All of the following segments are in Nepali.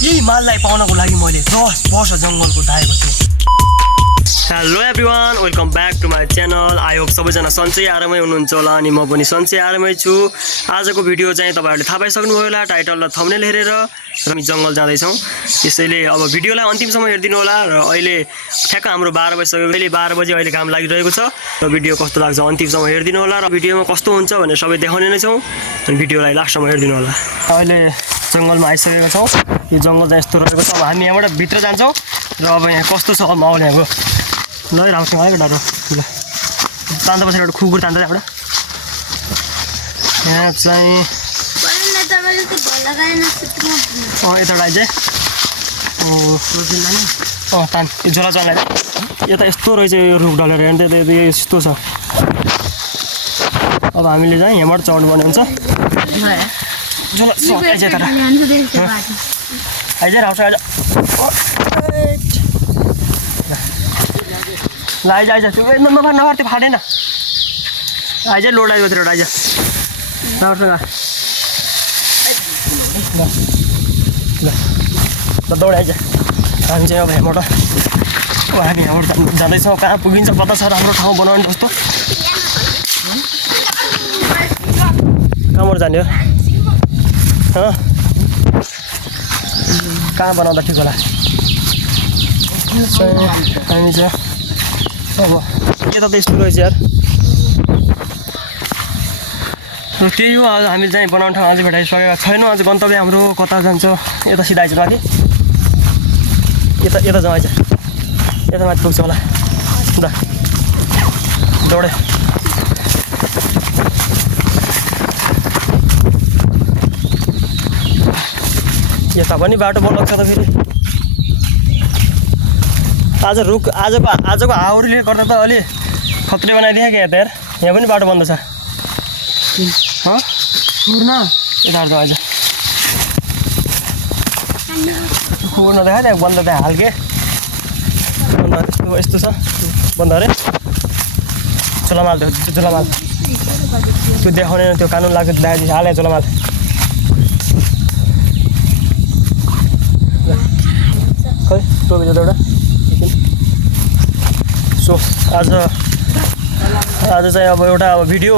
यही माललाई पाउनको लागि मैले 10 वर्ष जङ्गलको दाएको छु। Hello everyone, welcome back to my channel. I hope सबैजना सन्चै आरामै हुनुहुन्छ होला अनि म पनि सन्चै आरामै छु। आजको भिडियो चाहिँ तपाईँहरूले थाहा पाइसक्नुभयो होला, टाइटल र थम्बनेल हेरेर हामी जङ्गल जाँदैछौँ। त्यसैले अब भिडियोलाई अन्तिमसम्म हेरिदिनु होला। र अहिले ठ्याक्क हाम्रो 12 बजिसक्यो, अहिले 12 बजे अहिले काम लागिरहेको छ। र भिडियो कस्तो लाग्छ अन्तिमसम्म हेरिदिनु होला र भिडियोमा कस्तो हुन्छ भनेर सबै देखाउने नै छौँ। अनि भिडियोलाई लास्टसम्म हेरिदिनु होला। अहिले जङ्गलमा आइसकेका छौँ। यो जङ्गल चाहिँ यस्तो रहेको छ। अब हामी यहाँबाट भित्र जान्छौँ र अब यहाँ कस्तो छ माहौल यहाँको ल राउँछौँ है डर ल तान्दा बसेर एउटा खुकुर तान्दा यहाँबाट यहाँ चाहिँ यताबाट आइज तान यो झोला चल्ला यता यस्तो रहेछ यो रुख ढलेर हेर्नु त यस्तो छ। अब हामीले चाहिँ यहाँबाट चढ्नु पर्ने हुन्छ। झोला आइज तर आइज राउँछ आइज ल आइज आइज नफार त्यो फाटेन आइज लोड आइज तिर आइज राउँछ ल दौड आइज। हामी चाहिँ अब यहाँबाट हामी यहाँबाट जाँदैछौँ। कहाँ पुगिन्छ कता छ राम्रो ठाउँ बनाउने जस्तो। कहाँबाट जाने हो कहाँ बनाउँदा ठिक होला। हामी चाहिँ अब यता त यस्तो रहेछ यार। र त्यही हो आज हामीले चाहिँ बनाउने ठाउँ अझै भेटाइसकेका छैनौँ। अझ गन्तव्य हाम्रो कता जान्छ यता सिधा आइज माथि यता यता जाउँ आइज यता माथि पुग्छ होला ल दौडे। यता पनि बाटो बन्द छ त फेरि। आज आजको हाउरीले गर्दा त अलि खत्रै बनाइदिए क्या यता यार। यहाँ पनि बाटो बन्द छ यता आज खोर नदेखा त्यहाँ बन्द त्यहाँ हाल्के बन्द यस्तो छ बन्द अरे चोलामाल त्यो चोलामाल त्यो देखाउने त्यो कानुन लाग्छ देखाएपछि हाले चोलामाल। खै टोपी त एउटा सो आज चाहिँ अब एउटा अब भिडियो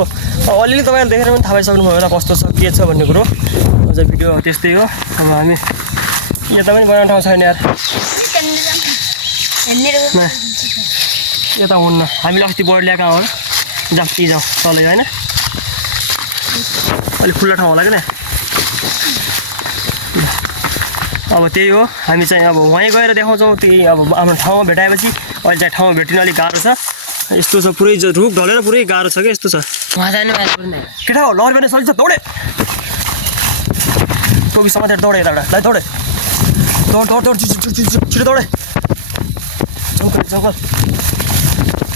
अलिअलि तपाईँहरू देखेर पनि थाहा पाइसक्नुभयो होला कस्तो छ के छ भन्ने कुरो। अझ भिडियो त्यस्तै हो। अब हामी यता पनि बनाउने ठाउँ छैन यार। यता हुन्न हामीले अस्ति बोर्ड ल्याएको हो जाउँ ती जाउँ तलै होइन अलिक खुल्ला ठाउँ होला क्या। अब त्यही हो हामी चाहिँ अब वहीँ गएर देखाउँछौँ। त्यही अब आफ्नो ठाउँमा भेटाएपछि अहिले चाहिँ ठाउँमा भेट्नु अलिक गाह्रो छ। यस्तो छ पुरै रुख ढलेर पुरै गाह्रो छ क्या। यस्तो छ केटा हो लहर पनि सजिलो छ दौडे टोपी समातेर दौडे यताबाट ल दौडे दौड दौड दौड छिटो दौडे जङ्गल जङ्गल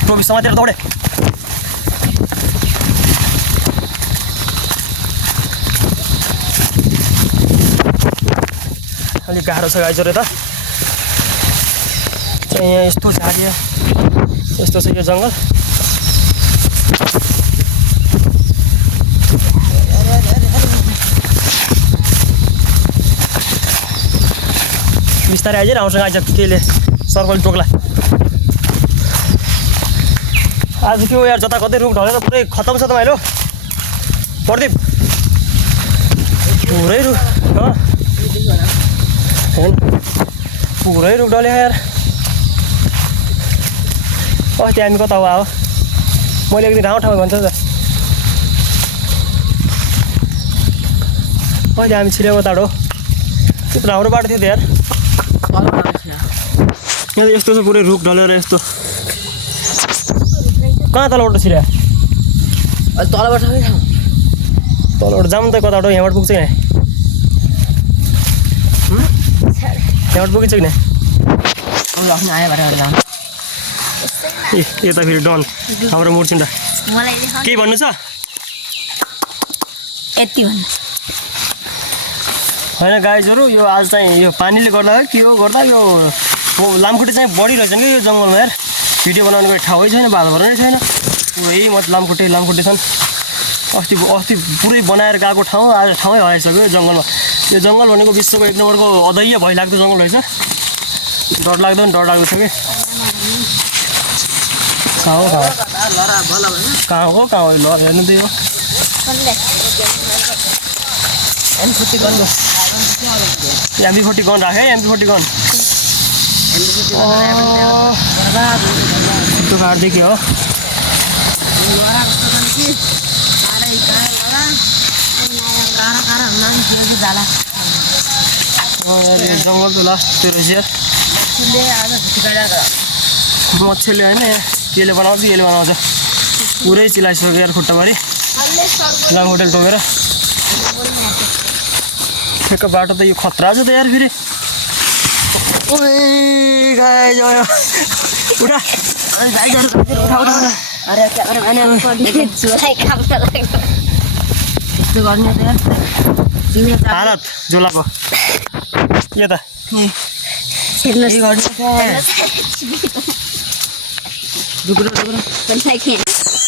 टोपी समातेर दौडे। अलिक गाह्रो छ गाइजहरू यता चाहिँ यहाँ यस्तो झाडिया यस्तो छ यो जङ्गल। बिस्तारै आइज आउँछ आइज केले सर्कल टोक्ला आज के हो यार। जता कतै रुख ढलेर पुरै खतम छ त भाइलो प्रदीप पुरै रुख पुरै रुख ढल्यो यार। अस्ति हामी कता हो मैले एकदिन राम्रो ठाउँमा भन्छ त अहिले हामी छिरेको टाढो त्यत्रो राम्रो बाटो थियो त यार। यहाँ यस्तो छ पुरै रुख ढलेर यस्तो कहाँ तलबाट छिर्या तलबाट जाऊँ त कताबाट यहाँबाट पुग्छ कि यहाँबाट पुगिन्छ कि ए यता फेरि डन हाम्रो मुर्छिन् त के भन्नु छ यति भन्नु होइन गाइजहरू। यो आज चाहिँ यो पानीले गर्दा के हो गर्दा यो लामखुट्टे चाहिँ बढिरहेछ नि यो जङ्गलमा यार। भिडियो बनाउनुको ठाउँै छैन बाधा भएर नै छैन। यही म लामखुट्टे छन् अस्ति पुरै बनाएर गएको ठाउँ आज ठाउँै हराइसक्यो जङ्गलमा यो जङ्गल भनेको विश्वको एक नम्बरको अदह्य भइलाग्दो जङ्गल रहेछ डरलाग्दो छ कि कहाँ हो ल हेर्नु त यो MP40 गन राखे MP40 गन त्यो काट्दै हो जङ्गल त लास्ट त्यो रहेछ मच्छरले होइन केले बनाउँछ यसले बनाउँछ पुरै चिलाइसक्यो यार खुट्टाभरि लाङ होटेल टोकेर ठिक्क बाटो त यो खतरा छ त यार फेरि उठा हालत झुलाको के त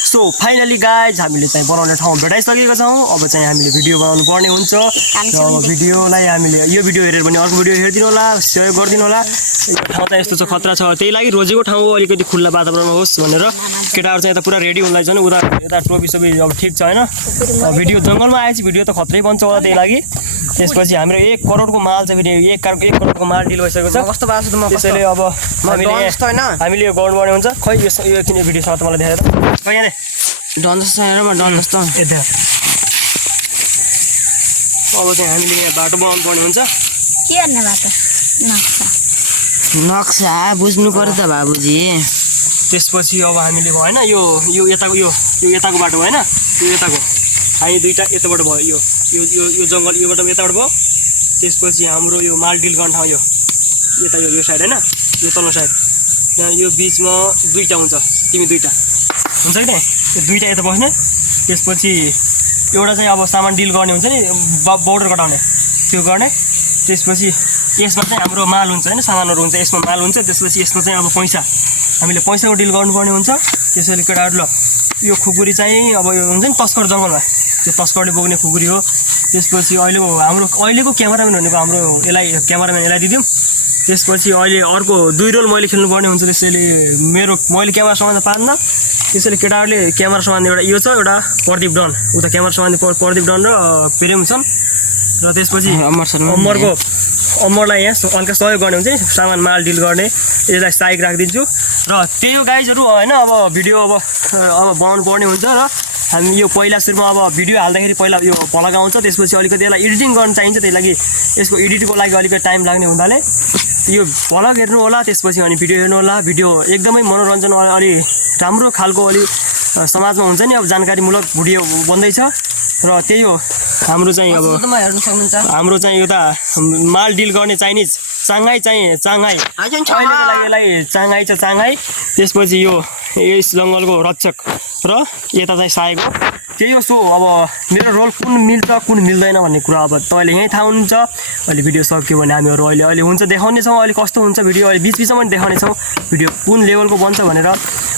सो फाइनली गाइज हामीले चाहिँ बनाउने ठाउँ भेटाइसकेका छौँ अब चाहिँ हामीले भिडियो बनाउनु पर्ने हुन्छ र अब भिडियोलाई हामीले यो भिडियो हेऱ्यो भने अर्को भिडियो हेरिदिनु होला सेयर गरिदिनु होला यो ठाउँ चाहिँ यस्तो छ खतरा छ त्यही लागि रोजेको ठाउँ हो अलिकति खुल्ला वातावरणमा होस् भनेर केटाहरू चाहिँ यता पुरा रेडी हुनलाई छ नि उता यता टोपी सोपी अब ठिक छ होइन भिडियो जङ्गलमा आएपछि भिडियो त खत्रै बन्छ होला त्यही लागि त्यसपछि हाम्रो 1 करोडको माल चाहिँ फेरि 1 करोडको माल डिल भइसकेको छ कस्तो भएको छ त म त्यसैले अब हामीले यो गर्नुपर्ने हुन्छ खै यो किन भिडियोसँग मलाई देखाएर खै यहाँ डन जस्तो डन जस्तो यता अब चाहिँ हामीले यहाँ बाटो बनाउनु पर्ने हुन्छ के गर्ने बाटो नक्सा बुझ्नु पर्यो त बाबुजी त्यसपछि अब हामीले होइन यो यताको बाटो होइन यो यताको हामी दुईटा यताबाट भयो यो जङ्गल योबाट यताबाट भयो त्यसपछि हाम्रो यो माल डिल गर्ने ठाउँ यो यता यो साइड होइन यो तल्लो साइड त्यहाँ यो बिचमा दुईटा हुन्छ तिमी दुईटा हुन्छ कि त्यो दुईटा यता बस्ने त्यसपछि एउटा चाहिँ अब सामान डिल गर्ने हुन्छ नि बोर्डर कटाउने त्यो गर्ने त्यसपछि यसमा चाहिँ हाम्रो माल हुन्छ होइन सामानहरू हुन्छ यसमा माल हुन्छ त्यसपछि यसमा चाहिँ अब पैसा हामीले पैसाको डिल गर्नुपर्ने हुन्छ त्यसैले केटाहरू ल यो खुकुरी चाहिँ अब यो हुन्छ नि तस्कर जङ्गलमा त्यो तस्करले बोक्ने खुकुरी हो त्यसपछि अहिलेको क्यामेराम्यान भनेको हाम्रो क्यामेराम्यान यसलाई दिदिउँ त्यसपछि अहिले अर्को 2 रोल मैले खेल्नुपर्ने हुन्छ त्यसैले मैले क्यामेरा सामान पार्न त्यसैले केटाहरूले क्यामेरा सामान एउटा यो छ एउटा प्रदीप डन उता क्यामेरा सामान प्रदीप डन र प्रेम छन् र त्यसपछि अमरलाई यहाँ हल्का सहयोग गर्ने हुन्छ नि सामान माल डिल गर्ने यसलाई साइक राखिदिन्छु र त्यही हो गाइजहरू होइन अब भिडियो अब बनाउनु पर्ने हुन्छ र हामी यो पहिला सुरुमा अब भिडियो हाल्दाखेरि पहिला यो भलग आउँछ त्यसपछि अलिकति यसलाई एडिटिङ गर्न चाहिन्छ त्यही लागि यसको एडिटको लागि अलिकति टाइम लाग्ने हुनाले यो भलग हेर्नु होला त्यसपछि अनि भिडियो हेर्नु होला भिडियो एकदमै मनोरञ्जन अलि राम्रो खालको अलि समाजमा हुन्छ नि अब जानकारीमूलक भिडियो बन्दैछ र त्यही हो हाम्रो चाहिँ अब हाम्रो चाहिँ एउटा माल डिल गर्ने चाइनिज चाङाई यसलाई चाङाई छ चाङाई त्यसपछि यो यस जङ्गलको रक्षक र यता चाहिँ सहायक हो त्यही हो सो अब मेरो रोल कुन मिल्छ कुन मिल्दैन भन्ने कुरा अब तपाईँले यहीँ थाहा हुनुहुन्छ अहिले भिडियो सक्यो भने हामीहरू अहिले हुन्छ देखाउनेछौँ अहिले कस्तो हुन्छ भिडियो अहिले बिचमा पनि देखाउनेछौँ भिडियो कुन लेभलको बन्छ भनेर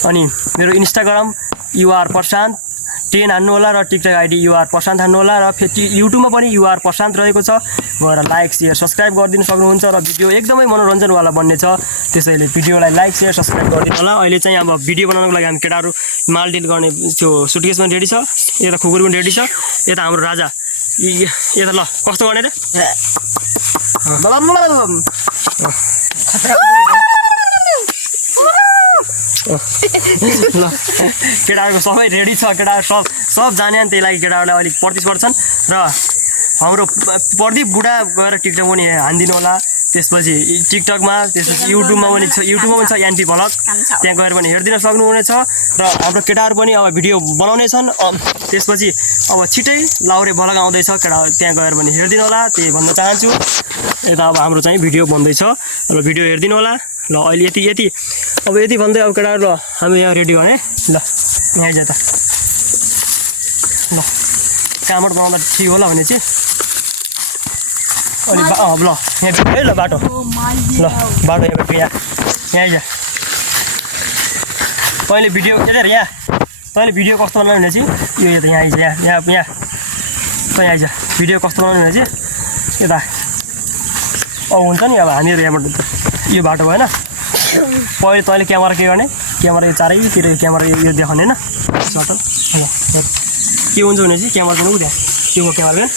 अनि मेरो इन्स्टाग्राम युआर प्रशान्त 10 हान्नु होला र टिकटक आइडी युआर प्रशान्त हान्नु होला र फेरि युट्युबमा पनि युआर प्रशान्त रहेको छ गएर लाइक सेयर सब्सक्राइब गरिदिनु सक्नुहुन्छ र भिडियो एकदमै मनोरञ्जनवाला बन्ने छ त्यसैले भिडियोलाई लाइक सेयर सब्सक्राइब गरिदिनु होला अहिले चाहिँ अब भिडियो बनाउनको लागि हामी केटाहरू माल डिल गर्ने त्यो सुटकेस पनि रेडी छ यता खुकुरी पनि रेडी छ यता हाम्रो राजा यता ल कस्तो गर्ने रे ल केटाहरूको सबै रेडी छ केटाहरू सब जाने अनि त्यही लागि केटाहरूलाई अलिक प्रतिस्पर्धा छन् र हाम्रो प्रदीप बुढा गएर टिकटक पनि हानिदिनु होला त्यसपछि टिकटकमा त्यसपछि युट्युबमा पनि छ एनपी भ्लग त्यहाँ गएर पनि हेरिदिन सक्नुहुनेछ र हाम्रो केटाहरू पनि अब भिडियो बनाउने छन् त्यसपछि अब छिटै लाउरे भ्लग आउँदैछ केटा त्यहाँ गएर पनि हेरिदिनु होला त्यही भन्न चाहन्छु यता अब हाम्रो चाहिँ भिडियो बन्दैछ र भिडियो हेरिदिनु होला ल अहिले यति अब यति भन्दै अब केटाहरू ल हामी यहाँ रेडी गर्ने ल यहाँ जा त ल कहाँबाट बनाउँदा ठिक होला भने चाहिँ अलि ल यहाँ है ल बाटो ल बाटो यहाँ यहाँ जा पहिले भिडियो यहाँ तैँले भिडियो कस्तो बनाउने भने चाहिँ यो यता यहाँ आइज यहाँ तँ आइज भिडियो कस्तो बनाउने भने चाहिँ यता हुन्छ नि अब हामीहरू यहाँबाट यो बाटो भएन पहिले तैँले क्यामेरा के गर्ने क्यामेरा यो चारैतिर क्यामेरा यो देखाउने होइन सटल के हुन्छ भने चाहिँ क्यामेरा पनि उद्या त्यो क्यामेरा भएन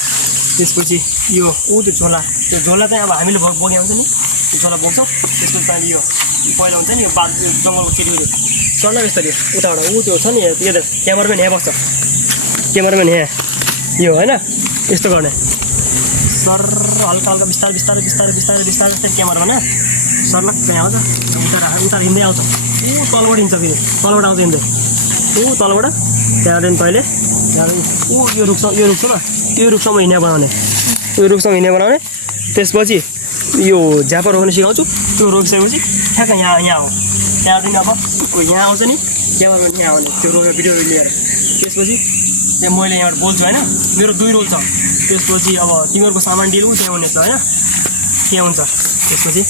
त्यसपछि यो त्यो झोला चाहिँ अब हामीले बोक्ने आउँछ नि त्यो झोला बोक्छौँ त्यसपछि त्यहाँदेखि यो पहिला हुन्छ नि यो बाघ जङ्गलको केटीहरू चढ्न बिस्तारै उताबाट त्यो छ नि यो क्यामेराम्यान यहाँ बस्छ क्यामेराम्यान यहाँ यो होइन यस्तो गर्ने सर हल्का हल्का बिस्तारै बिस्तारै बिस्तारै बिस्तारै बिस्तारै बिस्तारै क्यामेरामा सर्लक त्यहाँ आउँछ उता हिँड्दै आउँछ तलबाट हिँड्छ फेरि तलबाट आउँछ हिँड्दै तलबाट त्यहाँदेखि तैँले यो रुख छ र त्यो रुखसम्म हिँड्ने बनाउने त्यसपछि यो झ्यापर रोक्न सिकाउँछु त्यो रोकिसकेपछि ठ्याक्क यहाँ हो त्यहाँदेखि अब यहाँ आउँछ नि क्यामेरामा यहाँ आउने त्यो रोकेर भिडियो लिएर त्यसपछि त्यहाँ मैले यहाँबाट बोल्छु होइन मेरो 2 रोल छ त्यसपछि अब तिमीहरूको सामान डिल त्यहाँ हुनेछ होइन त्यहाँ हुन्छ त्यसपछि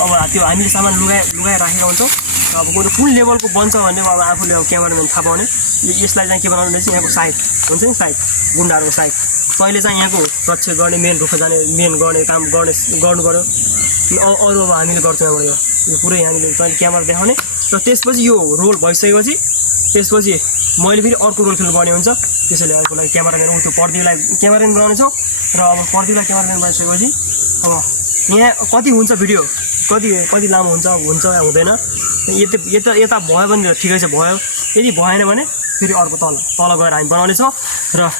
अब त्यो हामीले सामान लुगाएर राखेका हुन्छौँ अब कुन लेभलको बन्छ भने अब आफूले अब क्यामेराम्यान थाहा पाउने यसलाई चाहिँ के बनाउनु भने चाहिँ यहाँको साइड हुन्छ नि साइड गुन्डाहरूको साइड तैँले चाहिँ यहाँको रक्षा गर्ने मेन रुख जाने मेन गर्ने काम गर्नु पऱ्यो अरू अब हामीले गर्छौँ यहाँबाट यो पुरै हामीले तैँले क्यामेरा देखाउने र त्यसपछि यो रोल भइसकेपछि त्यसपछि मैले फेरि अर्को रोल खेल्नुपर्ने हुन्छ त्यसैले अर्को लागि क्यामेराम्यान त्यो पर्दीलाई क्यामेराम्यान बनाउनेछौँ र अब पर्दीलाई क्यामेराम्यान बनाइसकेपछि अब यहाँ कति हुन्छ भिडियो कति लामो हुन्छ या हुँदैन यता भयो भने ठिकै छ भयो यदि भएन भने फेरि अर्को तल गएर हामी बनाउनेछौँ र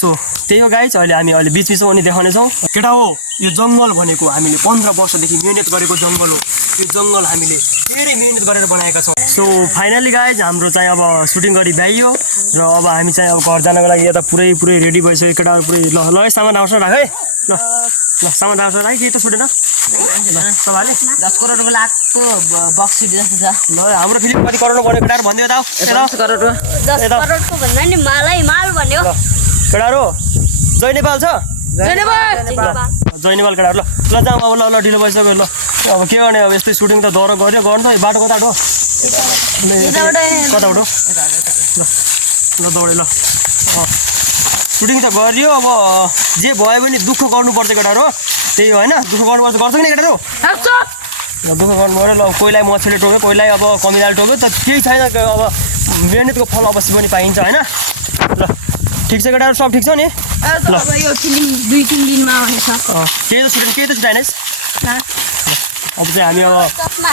सो त्यही हो गाइज अहिले बिचमा पनि देखाउनेछौँ केटा हो यो जङ्गल भनेको हामीले 15 वर्षदेखि मिहिनेत गरेको जङ्गल हो यो जङ्गल हामीले धेरै मिहिनेत गरेर बनाएका छौँ सो फाइनली गाइज हाम्रो चाहिँ अब सुटिङ गरी भ्याइयो र अब हामी चाहिँ अब घर जानको लागि यता पुरै रेडी भइसक्यो केटाहरू पुरै ल सामान आउँछ राख है ल सामान आउँछ राख केही त छुटेन तपाईँले 10 करोडको लाखको बक्सिट जस्तो छ ल हाम्रो फिल्म कति करोडको बन्यो केटाहरू भनिदियो त 10 करोडको भन्दा नि माल भन्यो केटाहरू जय नेपाल छ जय नेपाल केटाहरू ल जाउँ अब ल ढिलो भइसक्यो ल अब के गर्ने अब यस्तै सुटिङ त डर गर्यो गर्नु त बाटो कताबाट हो ल दौडे ल सुटिङ त गरियो अब जे भयो भने दुःख गर्नुपर्छ केटाहरू त्यही हो होइन दुःख गर्नुपर्छ गर्छ कि केटाहरू दुःख गर्नु पऱ्यो ल कोहीलाई मच्छरले टोक्यो कोहीलाई अब कमिलाले टोक्यो त केही छैन अब मेहनतको फल अवश्य पनि पाइन्छ होइन ल ठिक छ केटाहरू सब ठिक छ नि ल यो फिल्म 2-3 दिनमा आउँछ केही त छुटाएनस् अब चाहिँ हामी अब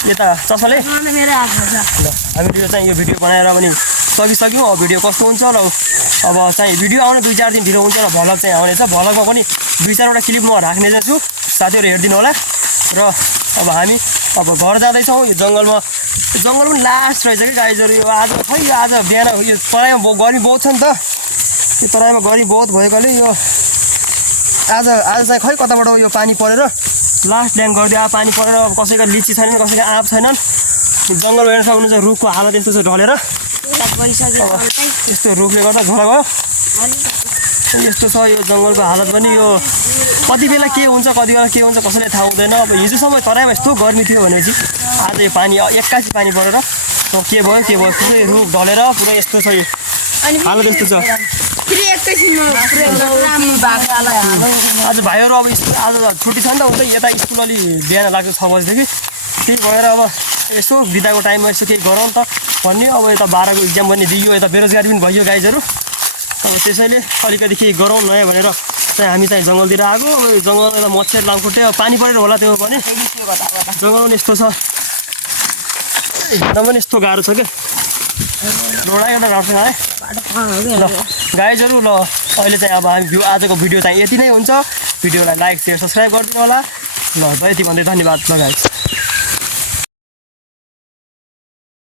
यता चस्माले मेरो हात छ ल हामीले चाहिँ यो भिडियो बनाएर पनि सकिसक्यौँ अब भिडियो कस्तो हुन्छ र अब चाहिँ भिडियो आउने 2-4 दिन ढिलो हुन्छ र भ्लग चाहिँ आउनेछ भ्लगमा पनि 2-4वटा क्लिप म राख्ने चाहिँ छु साथीहरू हेरिदिनु होला र अब हामी अब घर जाँदैछौँ यो जङ्गल पनि लास्ट रहेछ कि गाइजहरू यो आज बिहान यो तराईमा गर्मी बहुत छ नि त यो तराईमा गर्मी बहुत भएकोले यो आज चाहिँ खै कताबाट यो पानी परेर लास्ट ड्याङ गरिदियो अब पानी परेर अब कसैको लिची छैनन् कसैको आँप छैनन् जङ्गल हेर्न सक्नुहुन्छ रुखको हालत यस्तो छ ढलेर यस्तो रुखले गर्दा झोला गयो यस्तो छ यो जङ्गलको हालत पनि यो कति बेला के हुन्छ कसैलाई थाहा हुँदैन अब हिजोसम्म तराईमा यस्तो गर्मी थियो भनेपछि आज यो पानी 81 पानी परेर के भयो पुरै रुख ढलेर पुरै यस्तो छ यो हालत यस्तो छ आज भाइहरू अब आज छुट्टी छ नि त उतै यता स्कुल अलि बिहान लाग्छ 6 बजीदेखि त्यही भएर अब यसो बिदाको टाइममा यसो केही गरौँ त भन्ने अब यता 12को इक्जाम पनि दियो यता बेरोजगारी पनि भइयो गाइजहरू अब त्यसैले अलिकति केही गरौँ नयाँ भनेर चाहिँ हामी चाहिँ जङ्गलतिर आएको जङ्गलमा यता मच्छर लामखुट्टे अब पानी परेर होला त्यो भने जङ्गल पनि यस्तो छ हिँड्न पनि यस्तो गाह्रो छ क्या रोडा एउटा राख्छ है ल गाइजहरू ल अहिले चाहिँ अब हामी आजको भिडियो चाहिँ यति नै हुन्छ भिडियोलाई लाइक सेयर सब्सक्राइब गरिदिनु होला ल यति भन्दै धन्यवाद ल गाइज